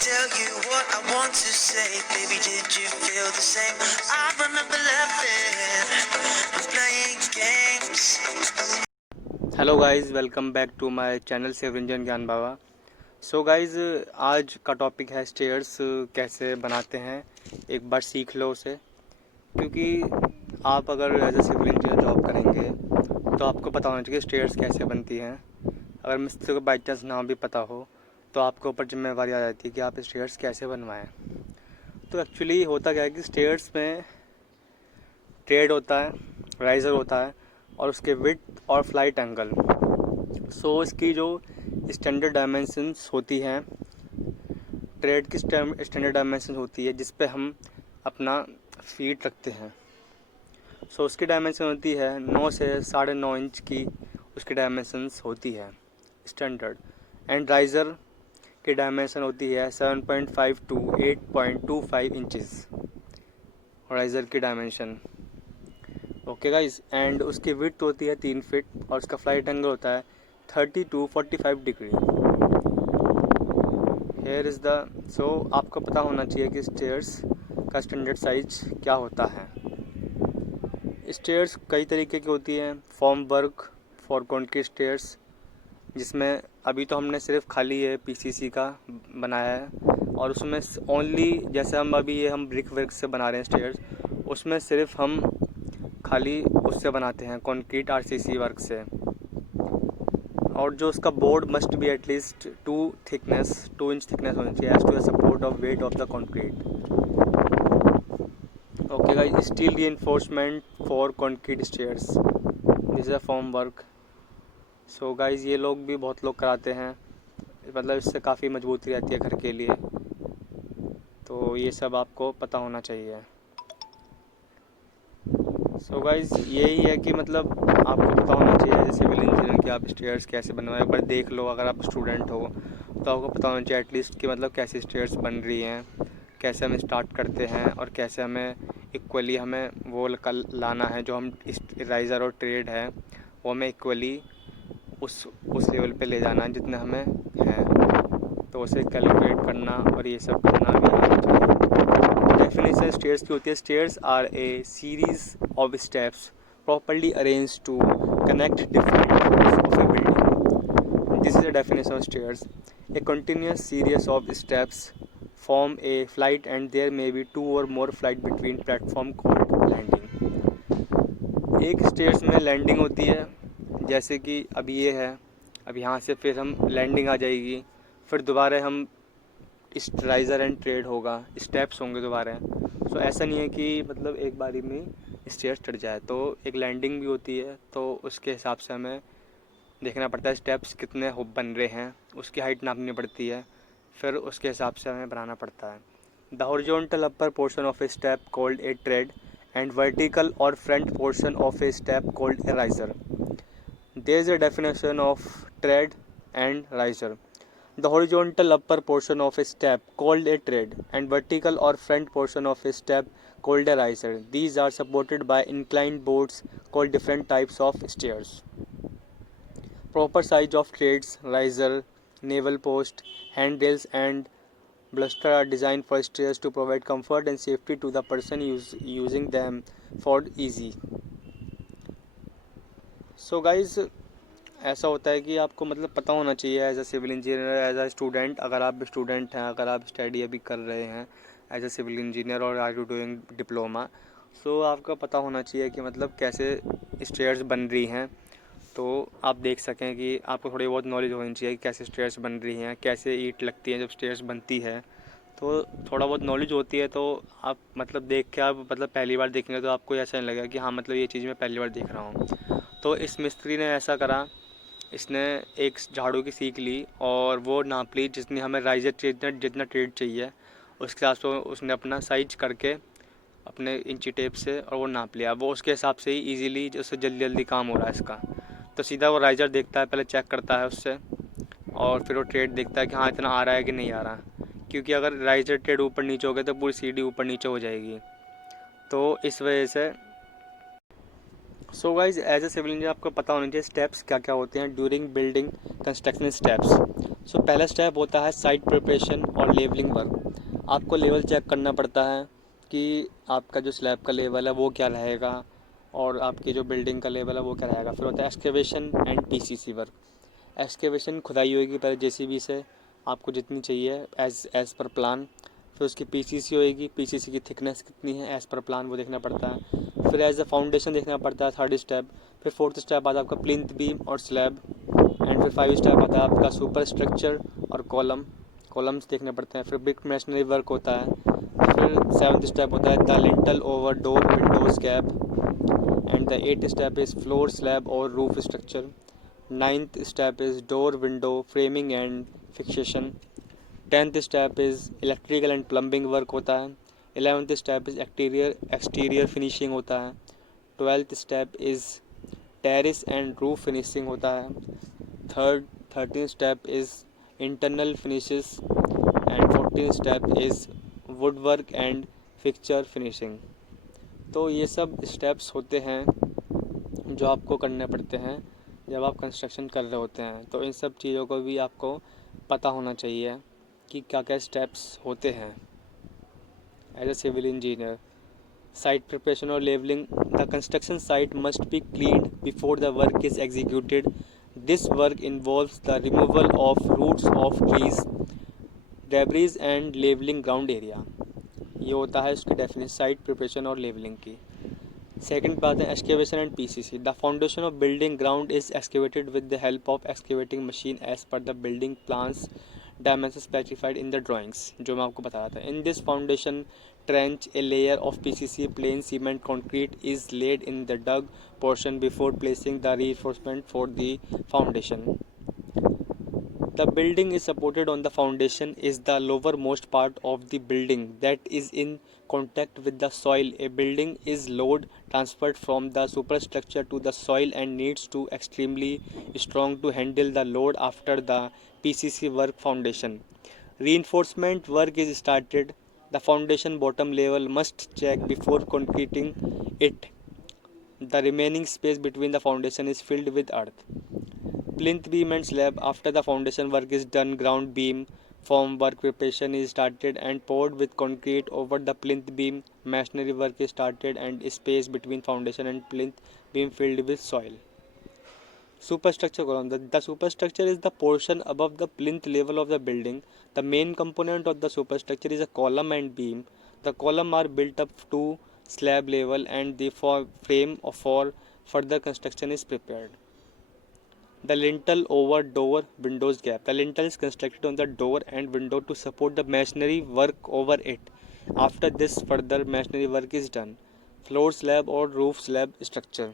tell you what I want to say. Baby, did you feel the same? I remember laughing, playing games. Hello guys, welcome back to my channel Shivranjan Gyan Baba. So guys, आज का topic है stairs कैसे बनाते हैं। एक बार सीख लो उसे, क्योंकि आप अगर as a civil engineer job करेंगे तो आपको पता होना चाहिए स्टेयर्स कैसे बनती हैं। अगर मिस्त्री को बाई चांस ना भी पता हो तो आपके ऊपर जिम्मेवारी आ जाती है कि आप स्टेयर्स कैसे बनवाएं। तो एक्चुअली होता क्या है कि स्टेयर्स में ट्रेड होता है, राइज़र होता है और उसके विड्थ और फ्लाइट एंगल। सो इसकी जो स्टैंडर्ड डायमेंशंस होती हैं, ट्रेड की स्टैंडर्ड डायमेंशन होती है जिस पे हम अपना फीट रखते हैं। सो उसकी डायमेंशन होती है 9 से 9.5 इंच की, उसकी डायमेंशंस होती है स्टैंडर्ड। एंड राइज़र की डायमेंशन होती है 7.5 टू 8.25 इंचज़, राइज़र की डायमेंशन। ओके गाइज, एंड उसकी विड्थ होती है 3 फीट और उसका फ्लाइट एंगल होता है 30 टू 45 डिग्री। हेयर इज़ द सो आपको पता होना चाहिए कि स्टेयर्स का स्टैंडर्ड साइज क्या होता है। स्टेयर्स कई तरीके की होती हैं। Form work for concrete stairs, जिसमें अभी तो हमने सिर्फ खाली ये पीसीसी का बनाया है और उसमें ओनली जैसे हम ब्रिक वर्क से बना रहे हैं स्टेयर्स, उसमें सिर्फ हम खाली उससे बनाते हैं कंक्रीट आरसीसी वर्क से। और जो उसका board must be at least 2 inch thickness होनी चाहिए as to the support of weight of the concrete. Okay guys, steel reinforcement for concrete stairs, this is a form work. So guys, ये लोग भी बहुत लोग कराते हैं, मतलब इससे काफ़ी मजबूती रहती है घर के लिए। तो ये सब आपको पता होना चाहिए। सो गाइज, यही है कि मतलब आपको पता होना चाहिए जैसे सिविल इंजीनियर कि आप स्टेयर्स कैसे बनवाएं। एक बार देख लो, अगर आप स्टूडेंट हो तो आपको पता होना चाहिए एटलीस्ट कि मतलब कैसे स्टेयर्स बन रही हैं, कैसे हम स्टार्ट करते हैं और कैसे हमें इक्वली हमें वो लाना है। जो हम राइज़र और ट्रेड है वो हमें इक्वली उस लेवल पे ले जाना है जितने हमें हैं। तो उसे कैलकुलेट करना और ये सब करना भी आना चाहिए। डेफिनेशन स्टेयर्स की होती है, stairs are a series of steps properly arranged to connect different floors of a building. This is the definition of stairs. A continuous series of steps form a flight and there may be 2 or more flight between platform called landing. एक stairs में landing होती है, जैसे कि अब ये है, अब यहाँ से फिर हम लैंडिंग आ जाएगी, फिर दोबारा हम राइज़र एंड ट्रेड होगा, स्टेप्स होंगे दोबारा। सो ऐसा नहीं है कि मतलब एक बारी में स्टेयर्स चढ़ जाए, तो एक लैंडिंग भी होती है। तो उसके हिसाब से हमें देखना पड़ता है स्टेप्स कितने बन रहे हैं, उसकी हाइट नापनी पड़ती है, फिर उसके हिसाब से हमें बनाना पड़ता है। The horizontal upper portion of a step called a tread and vertical or front portion of a step called a riser. There is a definition of tread and riser. The horizontal upper portion of a step called a tread and vertical or front portion of a step called a riser. These are supported by inclined boards called different types of stairs. Proper size of treads, riser, navel post, handrails and baluster are designed for stairs to provide comfort and safety to the person using them for easy. So guys, ऐसा होता है कि आपको मतलब पता होना चाहिए as a civil engineer, as a student. अगर आप स्टूडेंट हैं, अगर आप स्टडी अभी कर रहे हैं एज अ सिविल इंजीनियर और आर यू डूइंग डिप्लोमा, सो आपको पता होना चाहिए कि मतलब कैसे स्टेयर्स बन रही हैं। तो आप देख सकें कि आपको थोड़ी बहुत नॉलेज होनी चाहिए कि कैसे स्टेयर्स बन रही हैं, कैसे ईंट लगती हैं जब स्टेयर्स बनती है। तो थोड़ा बहुत नॉलेज होती है तो आप मतलब देख के आप मतलब पहली बार देखेंगे तो आपको ऐसा नहीं लगेगा कि हाँ मतलब ये चीज़ मैं पहली बार देख रहा हूँ। तो इस मिस्त्री ने ऐसा करा, इसने एक झाड़ू की सीख ली और वो नाप ली जितनी हमें राइजर जितना ट्रेड चाहिए उसके हिसाब से उसने अपना साइज करके अपने इंची टेप से और वो नाप लिया। वो उसके हिसाब से ही इजीली उससे जल्दी जल्दी काम हो रहा है इसका। तो सीधा वो राइजर देखता है, पहले चेक करता है उससे और फिर वो ट्रेड देखता है कि हाँ इतना आ रहा है कि नहीं आ रहा, क्योंकि अगर राइजर ट्रेड ऊपर नीचे हो गया तो पूरी सीढ़ी ऊपर नीचे हो जाएगी। तो इस वजह से so guys, as a civil engineer आपको पता होना चाहिए स्टेप्स क्या क्या होते हैं during building construction steps. So पहला स्टेप होता है साइट प्रिपरेशन और लेवलिंग वर्क। आपको लेवल चेक करना पड़ता है कि आपका जो स्लैब का लेवल है वो क्या रहेगा और आपकी जो बिल्डिंग का लेवल है वो क्या रहेगा। फिर होता है excavation and PCC work. Excavation खुदाई होगी पहले जेसीबी से, आपको जितनी चाहिए एज पर प्लान। फिर उसकी पीसीसी होएगी, पीसीसी की थिकनेस कितनी है एज पर प्लान वो देखना पड़ता है। फिर एज अ फाउंडेशन देखना पड़ता है, थर्ड स्टेप। फिर फोर्थ स्टेप आता है आपका प्लिंथ बीम और स्लैब। एंड फिर 5 स्टेप आता है आपका सुपर स्ट्रक्चर और कॉलम्स देखने पड़ते हैं। फिर ब्रिक मैसनरी वर्क होता है। फिर 7th स्टेप होता है the lintel over door windows gap. And the 8th step is floor slab और roof structure. 9th step is door window framing and fixation. 10th step is electrical and plumbing work होता है। 11th step is exterior finishing होता है। 12th step is terrace and roof finishing होता है। 13th step is internal finishes. And 14th step is wood work and fixture finishing. तो ये सब steps होते हैं जो आपको करने पड़ते हैं जब आप कंस्ट्रक्शन कर रहे होते हैं। तो इन सब चीज़ों को भी आपको पता होना चाहिए कि क्या क्या स्टेप्स होते हैं as a civil engineer. Site preparation और levelling. The construction site must be cleaned before the work is executed. This work involves the removal of roots of trees, debris and levelling ground area. ये होता है उसकी definition site preparation और levelling की। Second बात है excavation and PCC. The foundation of building ground is excavated with the help of excavating machine as per the building plans dimensions specified in the drawings, जो मैं आपको बता रहा था। In this foundation trench, a layer of PCC plain cement concrete is laid in the dug portion before placing the reinforcement for the foundation. The building is supported on the foundation is the lowermost part of the building that is in contact with the soil. A building is load transferred from the superstructure to the soil and needs to extremely strong to handle the load after the PCC work foundation. Reinforcement work is started. The foundation bottom level must check before concreting it. The remaining space between the foundation is filled with earth. Plinth beam and slab. After the foundation work is done, ground beam form work preparation is started and poured with concrete over the plinth beam. Masonry work is started and space between foundation and plinth beam filled with soil. Superstructure column. The superstructure is the portion above the plinth level of the building. The main component of the superstructure is a column and beam. The column are built up to slab level and the frame for further construction is prepared. The lintel over door windows gap. The lintel is constructed on the door and window to support the masonry work over it. After this, further masonry work is done. Floor slab or roof slab structure.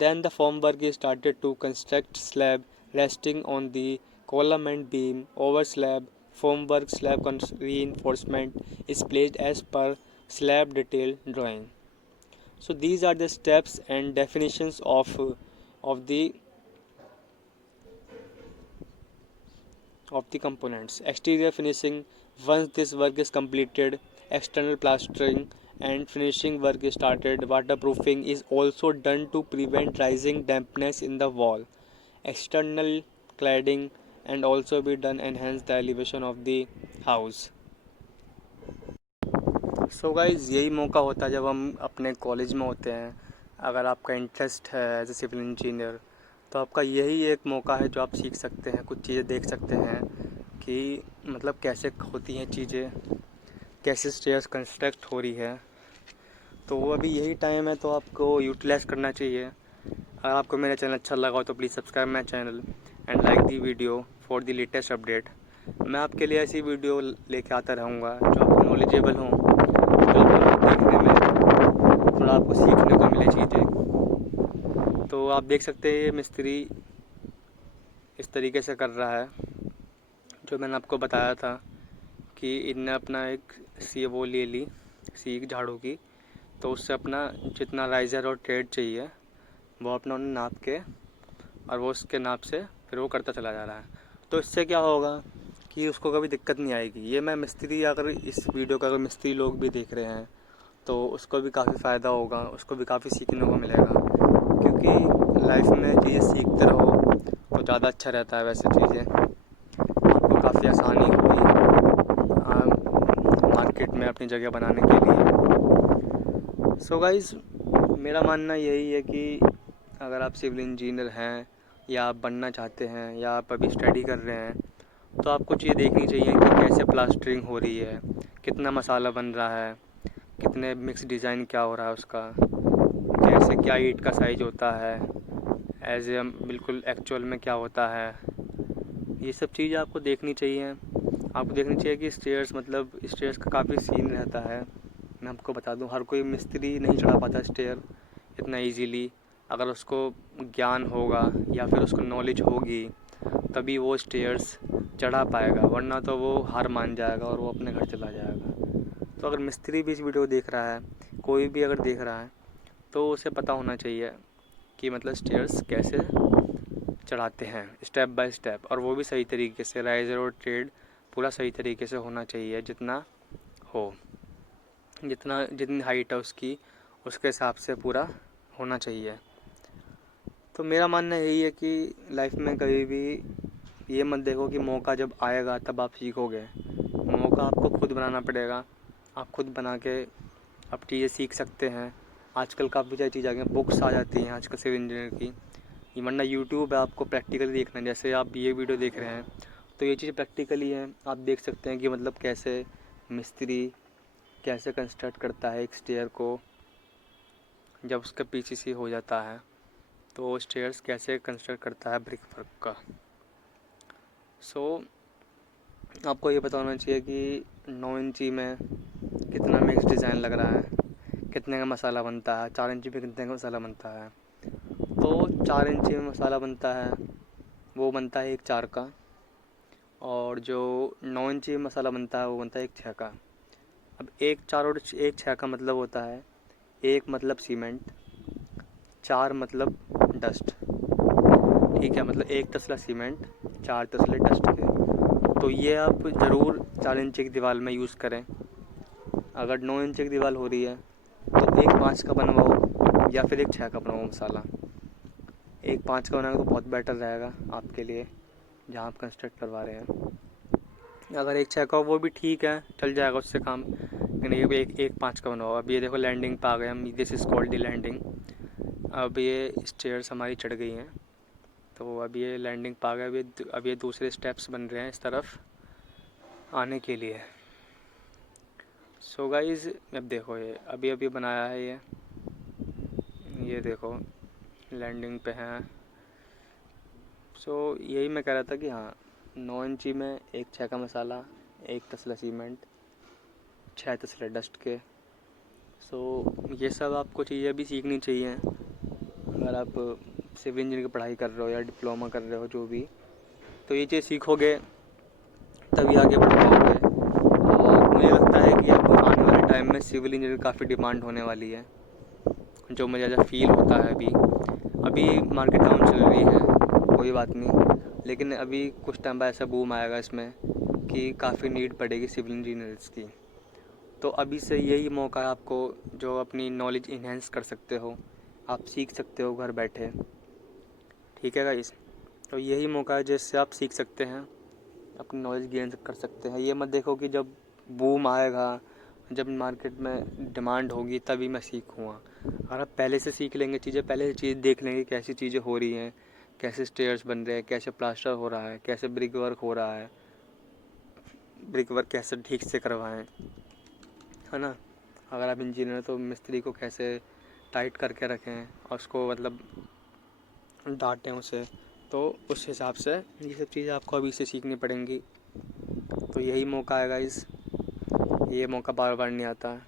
Then the formwork is started to construct slab resting on the column and beam over slab. Formwork slab reinforcement is placed as per slab detail drawing. So these are the steps and definitions of the components. Exterior finishing. Once this work is completed, external plastering and finishing work is started. Waterproofing is also done to prevent rising dampness in the wall. External cladding and also be done enhance the elevation of the house. So guys यही मौका होता है जब हम अपने college में होते हैं। अगर आपका इंटरेस्ट है एज ए सिविल इंजीनियर तो आपका यही एक मौका है जो आप सीख सकते हैं, कुछ चीज़ें देख सकते हैं कि मतलब कैसे होती हैं चीज़ें, कैसे स्टेयर्स कंस्ट्रक्ट हो रही है। तो अभी यही टाइम है तो आपको यूटिलाइज़ करना चाहिए। अगर आपको मेरा चैनल अच्छा लगा हो तो please subscribe my channel and like the video for the latest update. मैं आपके लिए ऐसी वीडियो लेके आता रहूँगा जो आपको नॉलेजेबल हों, जो आपको देखने में थोड़ा आपको सीखने को मिले चीज़ें। तो आप देख सकते हैं ये मिस्त्री इस तरीके से कर रहा है जो मैंने आपको बताया था कि इनने अपना एक वो ले ली सीख झाड़ू की, तो उससे अपना जितना राइज़र और ट्रेड चाहिए वो अपना उन्हें नाप के और वो उसके नाप से फिर वो करता चला जा रहा है। तो इससे क्या होगा कि उसको कभी दिक्कत नहीं आएगी। ये मैं मिस्त्री, अगर इस वीडियो का अगर मिस्त्री लोग भी देख रहे हैं तो उसको भी काफ़ी फ़ायदा होगा, उसको भी काफ़ी सीखने को मिलेगा, क्योंकि लाइफ में चीज़ें सीखते रहो तो ज़्यादा अच्छा रहता है वैसे चीज़ें। काफ़ी आसानी हुई मार्केट में अपनी जगह बनाने के लिए। सो गाइस, मेरा मानना यही है कि अगर आप सिविल इंजीनियर हैं या आप बनना चाहते हैं या आप अभी स्टडी कर रहे हैं, तो आपको चीज़ देखनी चाहिए कि कैसे प्लास्टरिंग हो रही है, कितना मसाला बन रहा है, कितने मिक्स डिज़ाइन क्या हो रहा है उसका, कैसे क्या ईंट का साइज़ होता है, एज ए बिल्कुल एक्चुअल में क्या होता है। ये सब चीज़ आपको देखनी चाहिए। आपको देखनी चाहिए कि स्टेयर्स मतलब स्टेयर्स का काफ़ी सीन रहता है। मैं आपको बता दूं, हर कोई मिस्त्री नहीं चढ़ा पाता स्टेयर इतना इजीली। अगर उसको ज्ञान होगा या फिर उसको नॉलेज होगी तभी वो स्टेयर्स चढ़ा पाएगा, वरना तो वो हार मान जाएगा और वो अपने घर चला जाएगा। तो अगर मिस्त्री भी इस वीडियो को देख रहा है, कोई भी अगर देख रहा है, तो उसे पता होना चाहिए कि मतलब स्टेयर्स कैसे चढ़ाते हैं स्टेप बाय स्टेप, और वो भी सही तरीके से। राइजर और ट्रेड पूरा सही तरीके से होना चाहिए, जितनी हाइट है उसकी उसके हिसाब से पूरा होना चाहिए। तो मेरा मानना यही है कि लाइफ में कभी भी ये मत देखो कि मौका जब आएगा तब आप सीखोगे। मौका आपको खुद बनाना पड़ेगा। आप खुद बना के आप चीज़ें सीख सकते हैं। आजकल काफ़ी सारी चीज़ आ गई हैं, बुक्स आ जाती हैं आजकल सिविल इंजीनियर की। ये वरना यूट्यूब है, आपको प्रैक्टिकली देखना है। जैसे आप ये वीडियो देख रहे हैं तो ये चीज़ प्रैक्टिकली है, आप देख सकते हैं कि मतलब कैसे मिस्त्री कैसे कंस्ट्रक्ट करता है एक स्टेयर को। जब उसका पीसीसी हो जाता है तो वो स्टेयर्स कैसे कंस्ट्रक्ट करता है ब्रिक वर्क का। सो आपको ये पता होना चाहिए कि 9 इंची में कितना मिक्स डिज़ाइन लग रहा है, कितने का मसाला बनता है, 4 इंची में कितने का मसाला बनता है। तो 4 इंची में मसाला बनता है वो बनता है 1/4 का, और जो 9 इंची में मसाला बनता है वो बनता है 1/6 का। अब 1/4 और 1/6 का मतलब होता है 1 मतलब सीमेंट, 4 मतलब डस्ट। ठीक है, मतलब 1 तसला सीमेंट 4 तसले डस्ट के। तो ये आप ज़रूर 4 इंची की दीवार में यूज़ करें। अगर 9 इंची की दीवार हो रही है तो 1/5 का बनवाओ या फिर 1/6 का बनवाओ मसाला। 1/5 का बनाएगा तो बहुत बेटर रहेगा आपके लिए जहाँ आप कंस्ट्रक्ट करवा रहे हैं। अगर 1/6 का हो वो भी ठीक है, चल जाएगा उससे काम, लेकिन ये भी 1/5 का बनवाओ। अब ये देखो लैंडिंग पे आ गए हम, this is called the landing. अब ये स्टेयर्स हमारी चढ़ गई हैं, तो अब ये लैंडिंग पे आ गए। अब ये दूसरे स्टेप्स बन रहे हैं इस तरफ आने के लिए। सो गाइस, अब देखो ये अभी बनाया है ये देखो लैंडिंग पे हैं। सो यही मैं कह रहा था कि हाँ, 9 इंची में 1/6 का मसाला, 1 तसला सीमेंट, 6 तसले डस्ट के। सो ये सब आपको चीज़ें भी सीखनी चाहिए अगर आप सिविल इंजीनियर की पढ़ाई कर रहे हो या डिप्लोमा कर रहे हो जो भी। तो ये चीज़ सीखोगे तभी आगे बढ़ पाओगे। और मुझे लगता है कि अब आने वाले टाइम में सिविल इंजीनियर काफ़ी डिमांड होने वाली है, जो मुझे ज़्यादा फील होता है। अभी मार्केट डाउन चल रही है, कोई बात नहीं, लेकिन अभी कुछ टाइम बाद ऐसा बूम आएगा इसमें कि काफ़ी नीड पड़ेगी सिविल इंजीनियर्स की। तो अभी से यही मौका है आपको जो अपनी नॉलेज इन्हेंस कर सकते हो, आप सीख सकते हो घर बैठे। ठीक है गाइस, तो यही मौका है जिससे आप सीख सकते हैं, अपनी नॉलेज गेन कर सकते हैं। ये मत देखो कि जब बूम आएगा, जब मार्केट में डिमांड होगी तभी मैं सीखूँगा। अगर आप पहले से सीख लेंगे चीज़ें, पहले से चीज़ देख लेंगे कैसी चीज़ें हो रही हैं, कैसे स्टेयर्स बन रहे हैं, कैसे प्लास्टर हो रहा है, कैसे ब्रिक वर्क हो रहा है, ब्रिक वर्क कैसे ठीक से करवाएं, है ना। अगर आप इंजीनियर तो मिस्त्री को कैसे टाइट करके रखें और उसको मतलब डांटें उसे, तो उस हिसाब से ये सब चीज़ें आपको अभी से सीखनी पड़ेंगी। तो यही मौका है गाइस, ये मौका बार बार नहीं आता।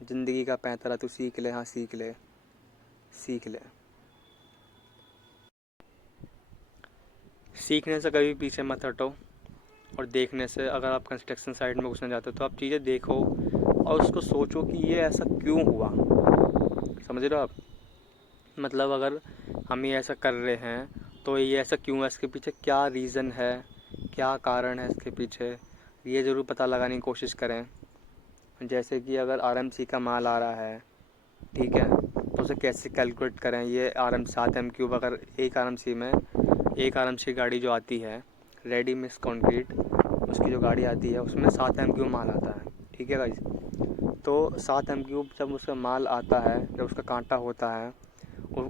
ज़िंदगी का पैंतरा तू सीख ले, हाँ सीख ले, सीख ले। सीखने से कभी पीछे मत हटो, और देखने से, अगर आप कंस्ट्रक्शन साइट में घुसना चाहते हो तो आप चीज़ें देखो और उसको सोचो कि ये ऐसा क्यों हुआ। समझ रहे हो आप, मतलब अगर हम ये ऐसा कर रहे हैं तो ये ऐसा क्यों है, इसके पीछे क्या रीज़न है, क्या कारण है इसके पीछे, ये ज़रूर पता लगाने की कोशिश करें। जैसे कि अगर आरएमसी का माल आ रहा है, ठीक है, तो उसे कैसे कैलकुलेट करें। ये RM7M3 अगर एक आरएमसी गाड़ी जो आती है रेडी मिक्स कंक्रीट, उसकी जो गाड़ी आती है उसमें 7 MQ माल आता है, ठीक है गाइस। तो 7 MQ जब उसका माल आता है, जब उसका कांटा होता है,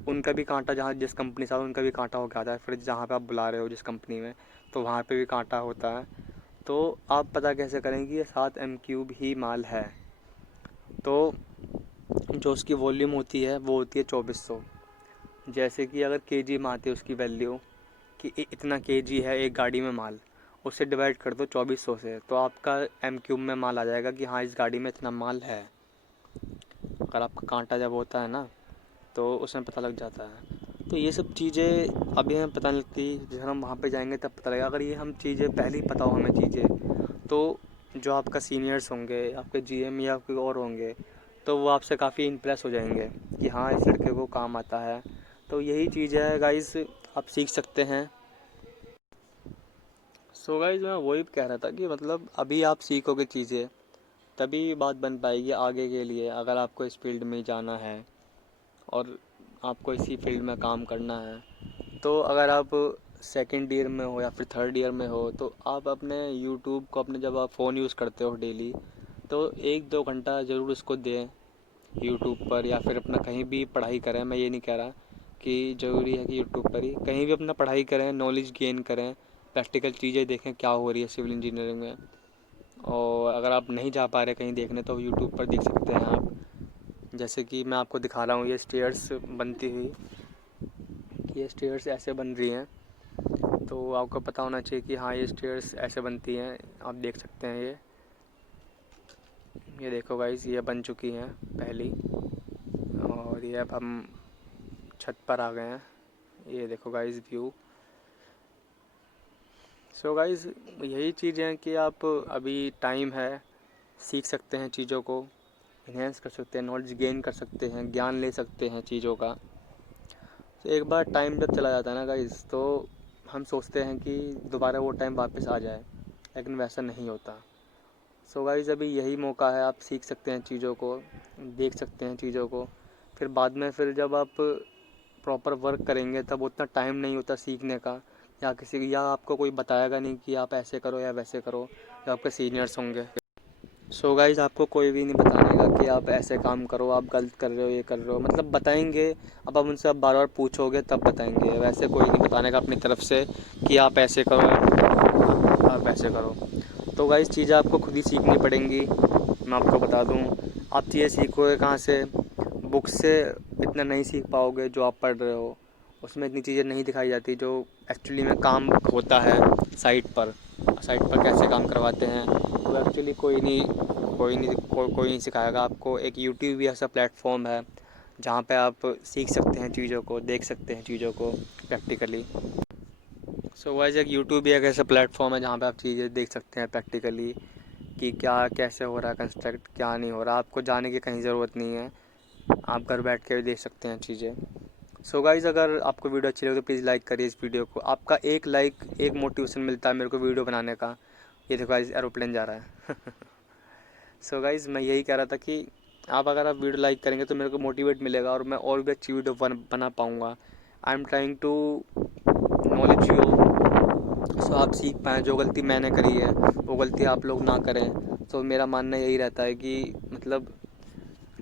उनका भी कांटा जहाँ जिस कंपनी से उनका भी कांटा होकर आता है, फिर जहाँ पे आप बुला रहे हो जिस कंपनी में, तो वहाँ पे भी कांटा होता है। तो आप पता कैसे करेंगे ये 7 MQ ही माल है। तो जो उसकी वॉल्यूम होती है वो होती है 2400। जैसे कि अगर केजी में आती है उसकी वैल्यू कि इतना केजी है एक गाड़ी में माल, उससे डिवाइड कर दो 2400 से, तो आपका MQ में माल आ जाएगा कि हाँ इस गाड़ी में इतना माल है। अगर आपका कांटा जब होता है ना तो उसमें पता लग जाता है। तो ये सब चीज़ें अभी हमें पता नहीं लगती, जब हम वहाँ पे जाएंगे तब पता लगेगा। अगर ये हम चीज़ें पहले ही पता हो हमें चीज़ें, तो जो आपका सीनियर्स होंगे, आपके GM या कोई और होंगे, तो वो आपसे काफ़ी इम्प्रेस हो जाएंगे कि हाँ इस लड़के को काम आता है। तो यही चीज़ है गाइस, आप सीख सकते हैं। सो गाइस मैं वही कह रहा था कि मतलब अभी आप सीखोगे चीज़ें तभी बात बन पाएगी आगे के लिए। अगर आपको इस फील्ड में जाना है और आपको इसी फील्ड में काम करना है, तो अगर आप सेकेंड ईयर में हो या फिर थर्ड ईयर में हो, तो आप अपने यूट्यूब को, अपने जब आप फ़ोन यूज़ करते हो डेली, तो 1-2 घंटा ज़रूर उसको दें यूट्यूब पर, या फिर अपना कहीं भी पढ़ाई करें। मैं ये नहीं कह रहा कि ज़रूरी है कि यूट्यूब पर ही, कहीं भी अपना पढ़ाई करें, नॉलेज गेन करें, प्रैक्टिकल चीज़ें देखें क्या हो रही है सिविल इंजीनियरिंग में। और अगर आप नहीं जा पा रहे कहीं देखने, तो यूट्यूब पर देख सकते हैं आप। जैसे कि मैं आपको दिखा रहा हूँ ये स्टेयर्स बनती हुई, ये स्टेयर्स ऐसे बन रही हैं, तो आपको पता होना चाहिए कि हाँ ये स्टेयर्स ऐसे बनती हैं। आप देख सकते हैं ये देखो गाइस, ये बन चुकी हैं पहली, और ये अब हम छत पर आ गए हैं। ये देखो गाइस व्यू। सो गाइस यही चीज़ है कि आप अभी टाइम है, सीख सकते हैं चीज़ों को, इन्हेंस कर सकते हैं, नॉलेज गेन कर सकते हैं, ज्ञान ले सकते हैं चीज़ों का। तो एक बार टाइम जब चला जाता है ना गाइस, तो हम सोचते हैं कि दोबारा वो टाइम वापस आ जाए, लेकिन वैसा नहीं होता। सो गाइस अभी यही मौका है, आप सीख सकते हैं चीज़ों को, देख सकते हैं चीज़ों को। फिर बाद में फिर जब आप प्रॉपर वर्क करेंगे तब उतना टाइम नहीं होता सीखने का, या आपको कोई बताएगा नहीं कि आप ऐसे करो या वैसे करो, या आपके सीनियर्स होंगे। सो गाइस आपको कोई भी नहीं बताएगा कि आप ऐसे काम करो, आप गलत कर रहे हो, ये कर रहे हो, मतलब बताएंगे। अब आप उनसे बार बार पूछोगे तब बताएंगे, वैसे कोई नहीं बताने का अपनी तरफ से कि आप ऐसे करो, आप ऐसे करो। तो गाइस चीज़ें आपको खुद ही सीखनी पड़ेंगी। मैं आपको बता दूं, आप चीज़ें सीखोगे कहाँ से? बुक से इतना नहीं सीख पाओगे जो आप पढ़ रहे हो, उसमें इतनी चीज़ें नहीं दिखाई जाती जो एक्चुअली में काम होता है साइट पर। साइट पर कैसे काम करवाते हैं वो एक्चुअली कोई नहीं सिखाएगा आपको। एक यूट्यूब भी ऐसा प्लेटफॉर्म है जहाँ पे आप सीख सकते हैं चीज़ों को, देख सकते हैं चीज़ों को प्रैक्टिकली। सो वाइज एक यूट्यूब भी एक ऐसा प्लेटफॉर्म है जहाँ पे आप चीज़ें देख सकते हैं प्रैक्टिकली कि क्या कैसे हो रहा है कंस्ट्रक्ट, क्या नहीं हो रहा। आपको जाने की कहीं ज़रूरत नहीं है, आप घर बैठ के भी देख सकते हैं चीज़ें। सो गाइज़ अगर आपको वीडियो अच्छी लगे तो प्लीज़ लाइक करिए इस वीडियो को। आपका एक लाइक एक मोटिवेशन मिलता है मेरे को वीडियो बनाने का। ये देखो गाइज़ एरोप्लेन जा रहा है। सो गाइज़ मैं यही कह रहा था कि अगर आप वीडियो लाइक करेंगे तो मेरे को मोटिवेट मिलेगा और मैं और भी अच्छी वीडियो बना पाऊँगा। I am trying to knowledge you, so आप सीख पाएँ। जो गलती मैंने करी है वो गलती आप लोग ना करें। तो मेरा मानना यही रहता है कि मतलब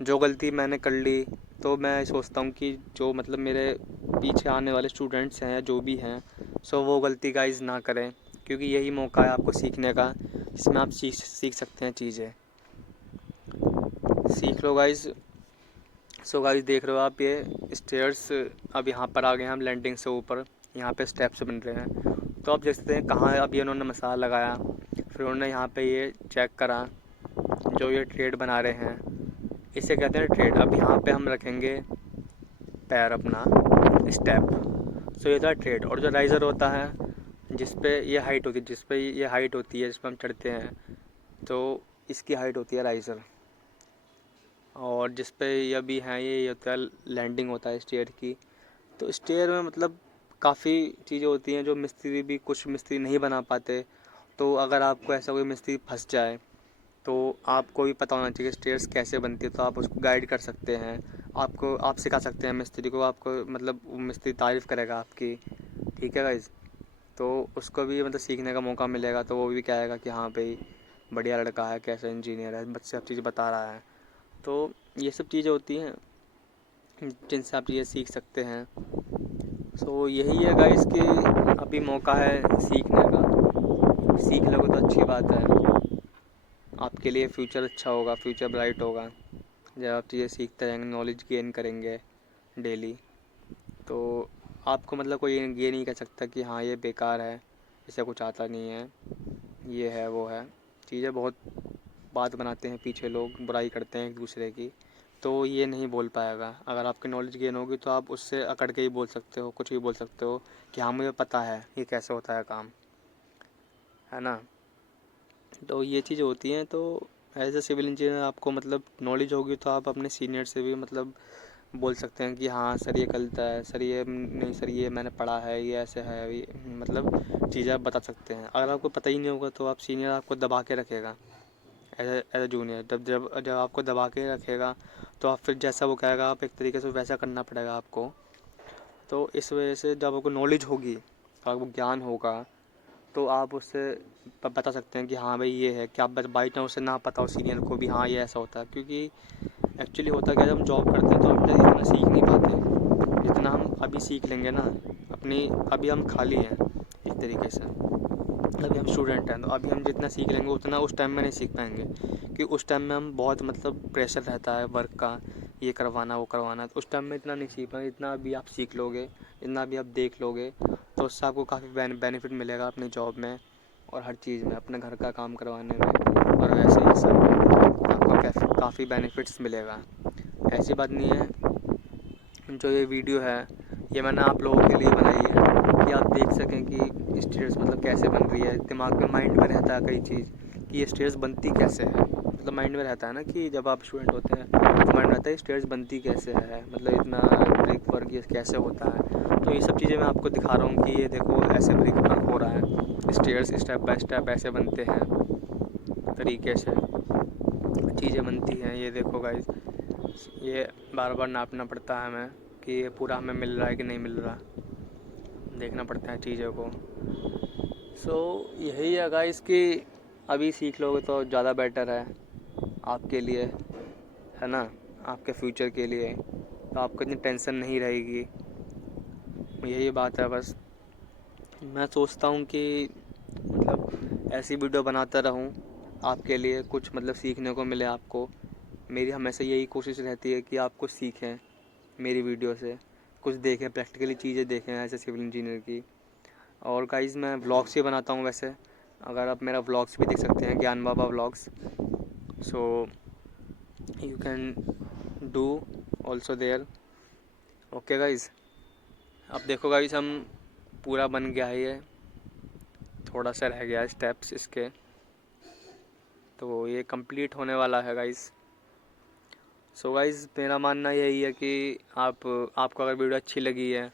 जो गलती मैंने कर ली, तो मैं सोचता हूँ कि जो मतलब मेरे पीछे आने वाले स्टूडेंट्स हैं जो भी हैं, सो वो गलती गाइस ना करें, क्योंकि यही मौका है आपको सीखने का जिसमें आप सीख सकते हैं चीज़ें। सीख लो गाइस। सो गाइस देख रहे हो आप ये स्टेयर्स, अब यहाँ पर आ गए हैं हम लैंडिंग से ऊपर। यहाँ पे स्टेप्स बन रहे हैं, तो आप देखते हैं कहाँ है। अभी उन्होंने मसाला लगाया, फिर उन्होंने यहाँ पे ये चेक करा, जो ये ट्रेड बना रहे हैं इसे कहते हैं ट्रेड। अब यहाँ पे हम रखेंगे पैर अपना स्टेप, सो ये था ट्रेड। और जो राइज़र होता है जिस पे ये हाइट होती है, जिस पे ये हाइट होती है जिस पे हम चढ़ते हैं, तो इसकी हाइट होती है राइज़र। और जिस पे ये भी हैं ये होता है लैंडिंग होता है स्टेयर की। तो स्टेयर में मतलब काफ़ी चीज़ें होती हैं जो मिस्त्री भी, कुछ मिस्त्री नहीं बना पाते। तो अगर आपको ऐसा कोई मिस्त्री फंस जाए तो आपको भी पता होना चाहिए स्टेयर्स कैसे बनती है, तो आप उसको गाइड कर सकते हैं। आप सिखा सकते हैं मिस्त्री को, आपको मतलब वो मिस्त्री तारीफ़ करेगा आपकी। ठीक है गाइज़। तो उसको भी मतलब सीखने का मौका मिलेगा, तो वो भी कहेगा कि हाँ भाई बढ़िया लड़का है, कैसा इंजीनियर है, बच्चे सब चीज़ बता रहा है। तो ये सब चीज़ें होती हैं जिनसे आप चीज़ें सीख सकते हैं। सो यही है गाइस कि अभी मौका है सीखने का, सीख लोगे तो अच्छी बात है, आपके लिए फ्यूचर अच्छा होगा, फ्यूचर ब्राइट होगा। जब आप चीज़ें सीखते रहेंगे, नॉलेज गेन करेंगे डेली, तो आपको मतलब कोई ये नहीं कह सकता कि हाँ ये बेकार है, इसे कुछ आता नहीं है, ये है वो है। चीज़ें बहुत बात बनाते हैं पीछे लोग, बुराई करते हैं एक दूसरे की, तो ये नहीं बोल पाएगा। अगर आपकी नॉलेज गेन होगी तो आप उससे अकड़ के ही बोल सकते हो, कुछ भी बोल सकते हो कि हाँ मुझे पता है ये कैसे होता है काम, है ना। तो ये चीज़ होती हैं। तो एज ए सिविल इंजीनियर आपको मतलब नॉलेज होगी तो आप अपने सीनियर से भी मतलब बोल सकते हैं कि हाँ सर ये गलत है, सर ये नहीं, सर ये मैंने पढ़ा है, ये ऐसे है, ये मतलब चीज़ें आप बता सकते हैं। अगर आपको पता ही नहीं होगा तो आप सीनियर आपको दबा के रखेगा, एज ए जूनियर। जब जब जब आपको दबा के रखेगा तो आप फिर जैसा वो कहेगा आप एक तरीके से वैसा करना पड़ेगा आपको। तो इस वजह से जब आपको नॉलेज होगी, आपको ज्ञान होगा, तो आप उससे बता सकते हैं कि हाँ भाई ये है। कि आप बाई चांस उससे ना पता हो सीनियर को भी हाँ ये ऐसा होता है, क्योंकि एक्चुअली होता क्या है, जब हम जॉब करते हैं तो हम इतना सीख नहीं पाते जितना हम अभी सीख लेंगे ना अपनी। अभी हम खाली हैं एक तरीके से, अभी हम स्टूडेंट हैं, तो अभी हम जितना सीख लेंगे उतना उस टाइम में नहीं सीख पाएंगे, क्योंकि उस टाइम में हम बहुत मतलब प्रेशर रहता है वर्क का, ये करवाना वो करवाना, तो उस टाइम में इतना नहीं सीख पाएंगे। जितना अभी आप सीख लोगे, जितना अभी आप देख लोगे, तो उससे आपको काफ़ी बेनिफिट मिलेगा अपनी जॉब में और हर चीज़ में, अपने घर का काम करवाने में, और वैसे ही सब आपको काफ़ी बेनिफिट्स मिलेगा। ऐसी बात नहीं है। जो ये वीडियो है ये मैंने आप लोगों के लिए बनाई है कि आप देख सकें कि स्टेयर्स मतलब कैसे बन रही है। दिमाग में माइंड में रहता है कई चीज़ कि ये स्टेयर्स बनती कैसे है, मतलब माइंड में रहता है ना कि जब आप स्टूडेंट होते हैं तो माइंड में रहता है स्टेयर्स बनती कैसे है, मतलब इतना ब्रिक वर्क ये कैसे होता है। तो ये सब चीज़ें मैं आपको दिखा रहा हूँ कि ये देखो ऐसे ब्रिक वर्क हो रहा है, स्टेयर्स स्टेप बाय स्टेप ऐसे बनते हैं, तरीके से चीज़ें बनती हैं। ये देखो गाइस, ये बार बार नापना पड़ता है हमें कि ये पूरा हमें मिल रहा है कि नहीं मिल रहा, देखना पड़ता है चीज़ों को। सो यही है गाइस कि अभी सीख लोगे तो ज़्यादा बेटर है आपके लिए, है ना, आपके फ्यूचर के लिए, तो आपको इतनी टेंशन नहीं रहेगी। यही बात है बस। मैं सोचता हूँ कि मतलब ऐसी वीडियो बनाता रहूँ आपके लिए, कुछ मतलब सीखने को मिले आपको। मेरी हमेशा यही कोशिश रहती है कि आप कुछ सीखें मेरी वीडियो से, कुछ देखें, प्रैक्टिकली चीज़ें देखें ऐसे सिविल इंजीनियर की। और गाइस मैं व्लॉग्स भी बनाता हूँ वैसे, अगर आप मेरा व्लॉग्स भी देख सकते हैं, Gyan Baba vlogs, so you can do also there. Okay guys, अब देखो गाइस हम पूरा बन गया है, ये थोड़ा सा रह गया है स्टेप्स इसके, तो ये कंप्लीट होने वाला है गाइस। सो गाइस मेरा मानना यही है कि आपको अगर वीडियो अच्छी लगी है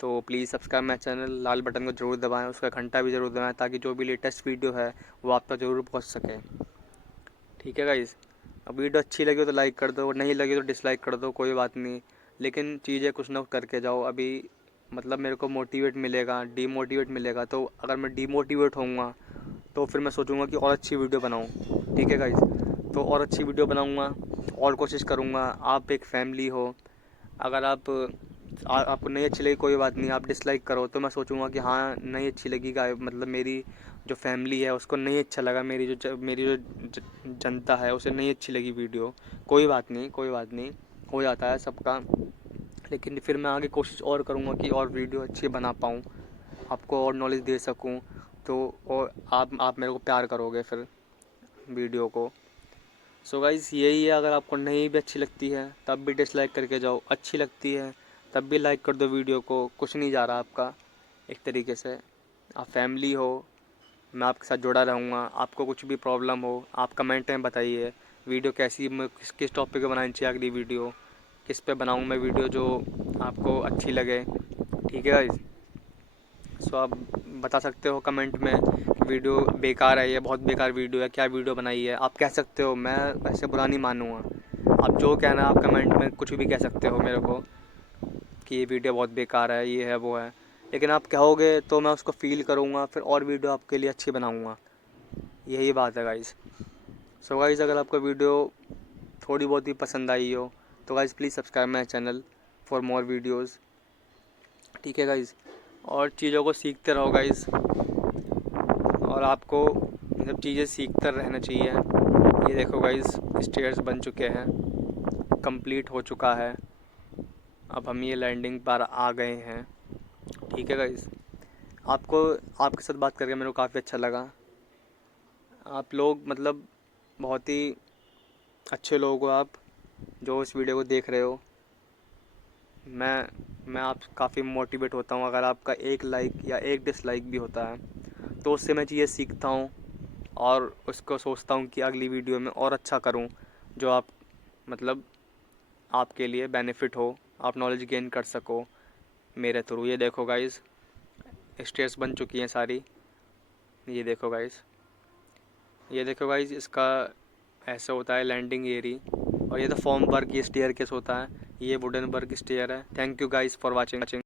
तो please subscribe my channel, Lal button को ज़रूर दबाएं, उसका घंटा भी ज़रूर दबाएं, ताकि जो भी लेटेस्ट वीडियो है वो आप तक ज़रूर पहुंच सके। ठीक है गाइस, अब वीडियो अच्छी लगी तो लाइक कर दो, नहीं लगी तो डिसलाइक कर दो, कोई बात नहीं, लेकिन चीज़ें कुछ ना करके जाओ। अभी मतलब मेरे को मोटिवेट मिलेगा, डीमोटिवेट मिलेगा, तो अगर मैं डीमोटिवेट होऊंगा तो फिर मैं सोचूंगा कि और अच्छी वीडियो बनाऊँ। ठीक है गाइस, तो और अच्छी वीडियो बनाऊँगा, और कोशिश करूँगा। आप एक फैमिली हो, अगर आपको नहीं अच्छी लगी कोई बात नहीं, आप डिसलाइक करो, तो मैं सोचूंगा कि हाँ नहीं अच्छी लगी, मतलब मेरी जो फैमिली है उसको नहीं अच्छा लगा, मेरी जो जनता है उसे नहीं अच्छी लगी वीडियो, कोई बात नहीं, कोई बात नहीं, हो जाता है सबका। लेकिन फिर मैं आगे कोशिश और करूँगा कि और वीडियो अच्छी बना पाऊँ, आपको और नॉलेज दे सकूँ, तो और आप मेरे को प्यार करोगे फिर वीडियो को। सो गाइस यही है, अगर आपको नहीं भी अच्छी लगती है तब भी डिसलाइक करके जाओ, अच्छी लगती है तब भी लाइक कर दो वीडियो को, कुछ नहीं जा रहा आपका। एक तरीके से आप फैमिली हो, मैं आपके साथ जुड़ा रहूँगा। आपको कुछ भी प्रॉब्लम हो आप कमेंट में बताइए, वीडियो कैसी, मैं किस टॉपिक पे बनानी चाहिए अगली वीडियो, किस पे बनाऊँ मैं वीडियो जो आपको अच्छी लगे। ठीक है गाइस, सो आप बता सकते हो कमेंट में कि वीडियो बेकार है, ये बहुत बेकार वीडियो है, क्या वीडियो बनाई है, आप कह सकते हो, मैं वैसे बुरा नहीं मानूँगा। आप जो कहना है आप कमेंट में कुछ भी कह सकते हो मेरे को कि ये वीडियो बहुत बेकार है, ये है वो है, लेकिन आप कहोगे तो मैं उसको फ़ील करूँगा, फिर और वीडियो आपके लिए अच्छी बनाऊँगा। यही बात है गाइज़। सो गाइज़, अगर आपको वीडियो थोड़ी बहुत ही पसंद आई हो तो guys please subscribe my channel for more videos. ठीक है गाइज़, और चीज़ों को सीखते रहो गाइज़, और आपको सब चीज़ें सीखते रहना चाहिए। ये देखो गाइज़, स्टेयर्स बन चुके हैं, कंप्लीट हो चुका है। अब हम ये लैंडिंग पर आ गए हैं। ठीक है गाइज़, आपके साथ बात करके मेरे को काफ़ी अच्छा लगा। आप लोग मतलब बहुत ही अच्छे लोग हो आप, जो इस वीडियो को देख रहे हो। मैं आप काफ़ी मोटिवेट होता हूँ अगर आपका एक लाइक या एक डिसलाइक भी होता है, तो उससे मैं चीज़ें सीखता हूँ और उसको सोचता हूँ कि अगली वीडियो में और अच्छा करूँ, जो आप मतलब आपके लिए बेनिफिट हो, आप नॉलेज गेन कर सको मेरे थ्रू। ये देखो गाइज़, स्टेयर्स बन चुकी हैं सारी। ये देखो गाइज़, ये देखो गाइज़, इसका ऐसा होता है लैंडिंग एरी। और ये तो फॉर्म वर्क, ये स्टेयर केस होता है, ये वुडन वर्क स्टेयर है। Thank you guys for watching.